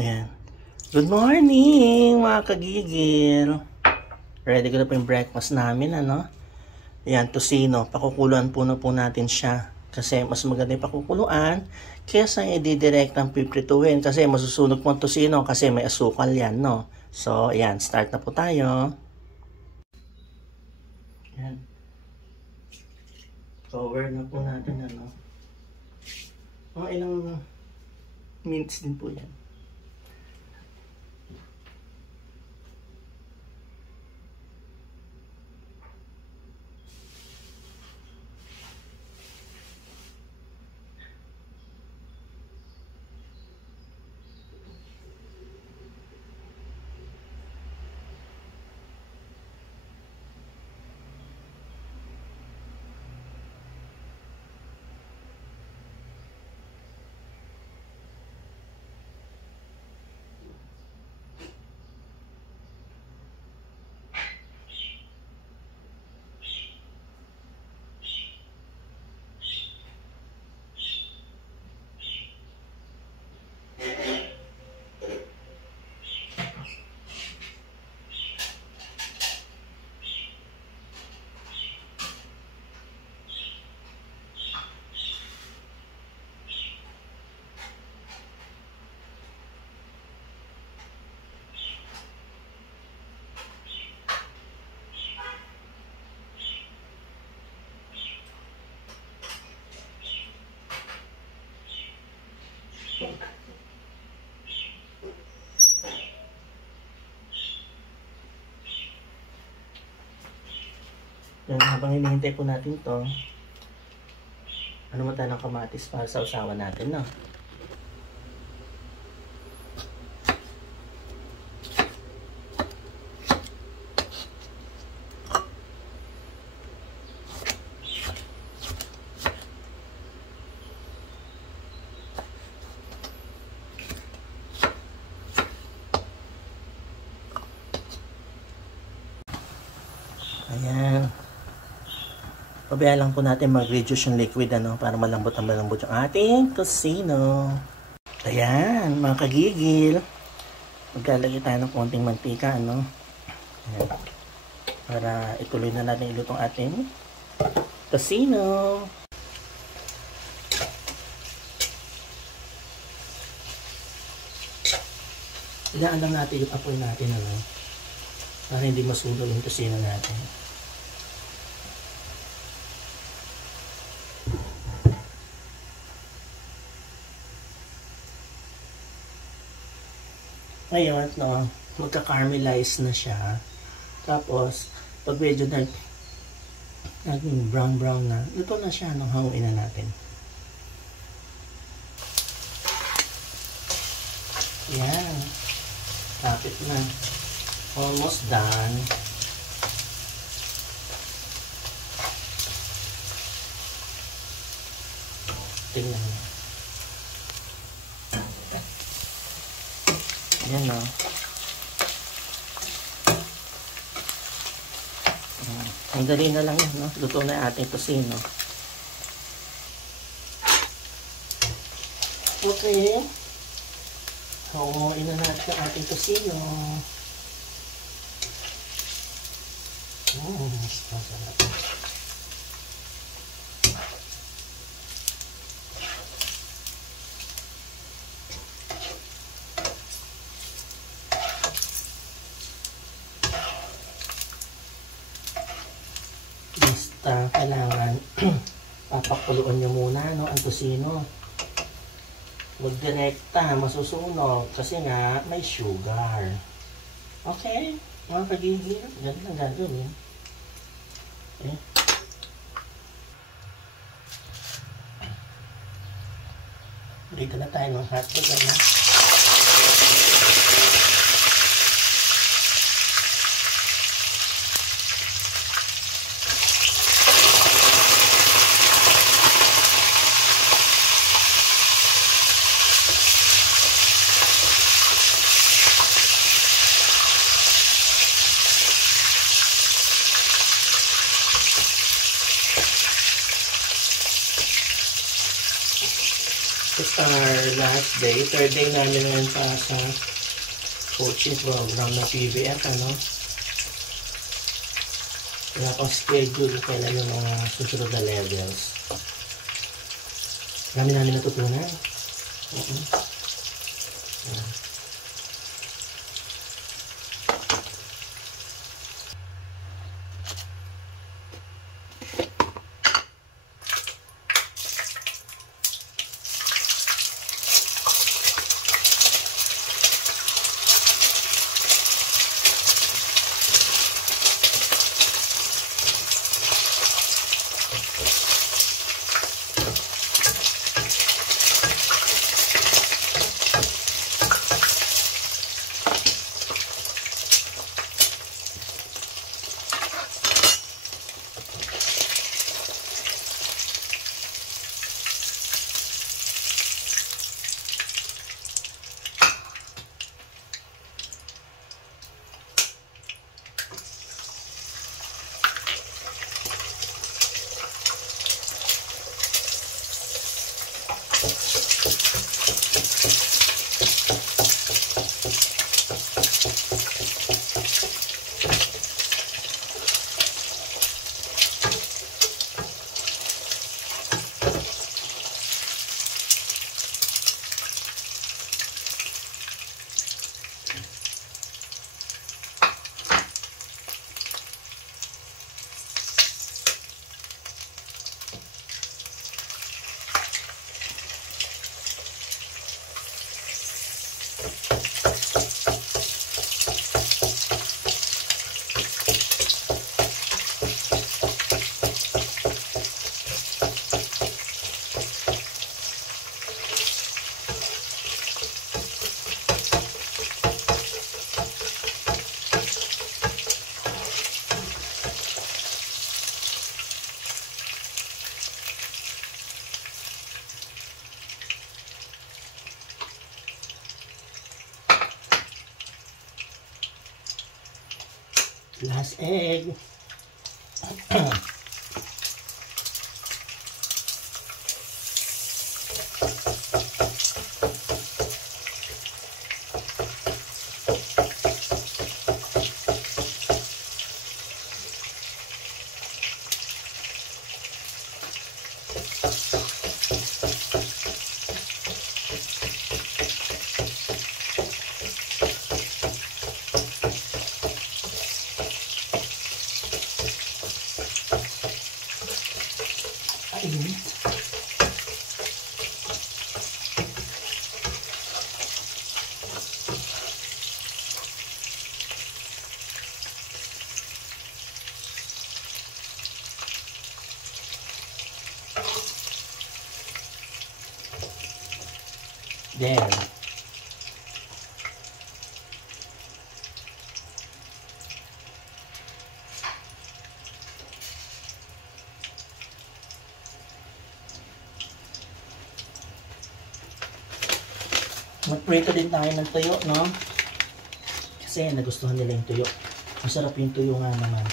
Ayan. Good morning, mga kagigil. Ready ko na po yung breakfast namin, ano? Ayan, tocino. Pakukuluan po natin siya. Kasi mas maganda yung pakukuluan kesa i-direct ang piprituhin. Kasi masusunog po ang tocino kasi may asukal yan, no? So, ayan. Start na po tayo. Ayan. Cover na po natin, ano? Mga ilang minutes din po yan. Yan, habang hinihintay po natin to, ano mo tayo ng kamatis para sa usawa natin, no? Ayan. Pabayaan lang po natin mag-reduce yung liquid, ano, para malambot yung ating tocino. Ayan, mga kagigil. Maglalagay tayo ng konting mantika, ano. Ayan. Para ituloy na natin ilutong ating tocino. Ilaan lang natin yung apoy natin, ano, para hindi masunog yung tocino natin. Ngayon, no, magka-caramelize na siya. Tapos, pag medyo naging brown na, luto na siya nung hanguin na natin. Ayan. Kapit na. Almost done. Tingnan mo. Ayan, no. Ang dali na lang yan, no. Luto na yung ating tocino. Okay. Hanguin na natin ang ating tocino. Masarap. Basta kailangan papakuluan nyo muna, no, ang tocino. Huwag direkta, masusunog kasi nga may sugar. Okay, mga kagigil, ganun lang gagawin. Okay. Dito na tayo ng hotdog, na. Basta our last day. Third day namin ngayon sa coaching program ng PVF, ano. Wala pang schedule kailan yung mga susunod na levels. Marami namin natutunan. Last egg. There. Mag-prito din tayo ng tuyo, no? Kasi nagustuhan nila yung tuyo. Masarap yung tuyo nga naman.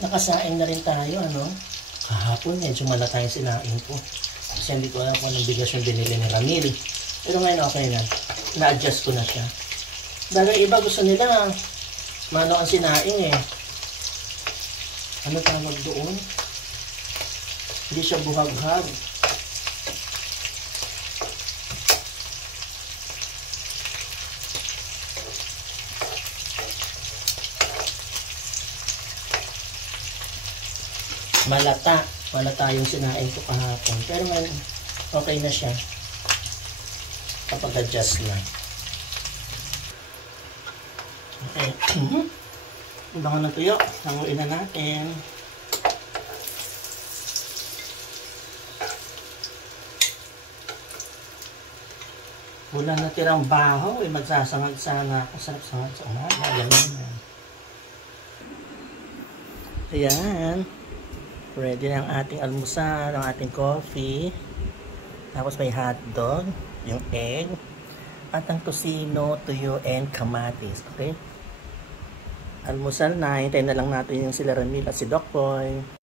Nakasaing na rin tayo, ano? Kahapon, medyo mala tayo sinaing ko. Kasi hindi ko alam kung anong bigas yung binili ni Ramil. Pero ngayon okay na. Na-adjust ko na siya. Dahil iba gusto nila, mano ang sinaing eh. Ano tawag doon? Hindi siya buhaghag. Malata yung sinain ko kahapon. Pero ngayon, okay na siya. Kapag adjust na. Okay. Ibangan na tuyo. Hanguin na natin. Wala na tirang bahaw. Magsasangag sana ako. Sarap sangag sa umaga. Ganyan. Ayan. Ready na ang ating almusal, ang ating coffee. Tapos may hotdog, yung egg, at ang tosino, tuyo, and kamatis. Okay? Almusal na. Hintayin na lang natin yung sila Ramil at si Doc Boy.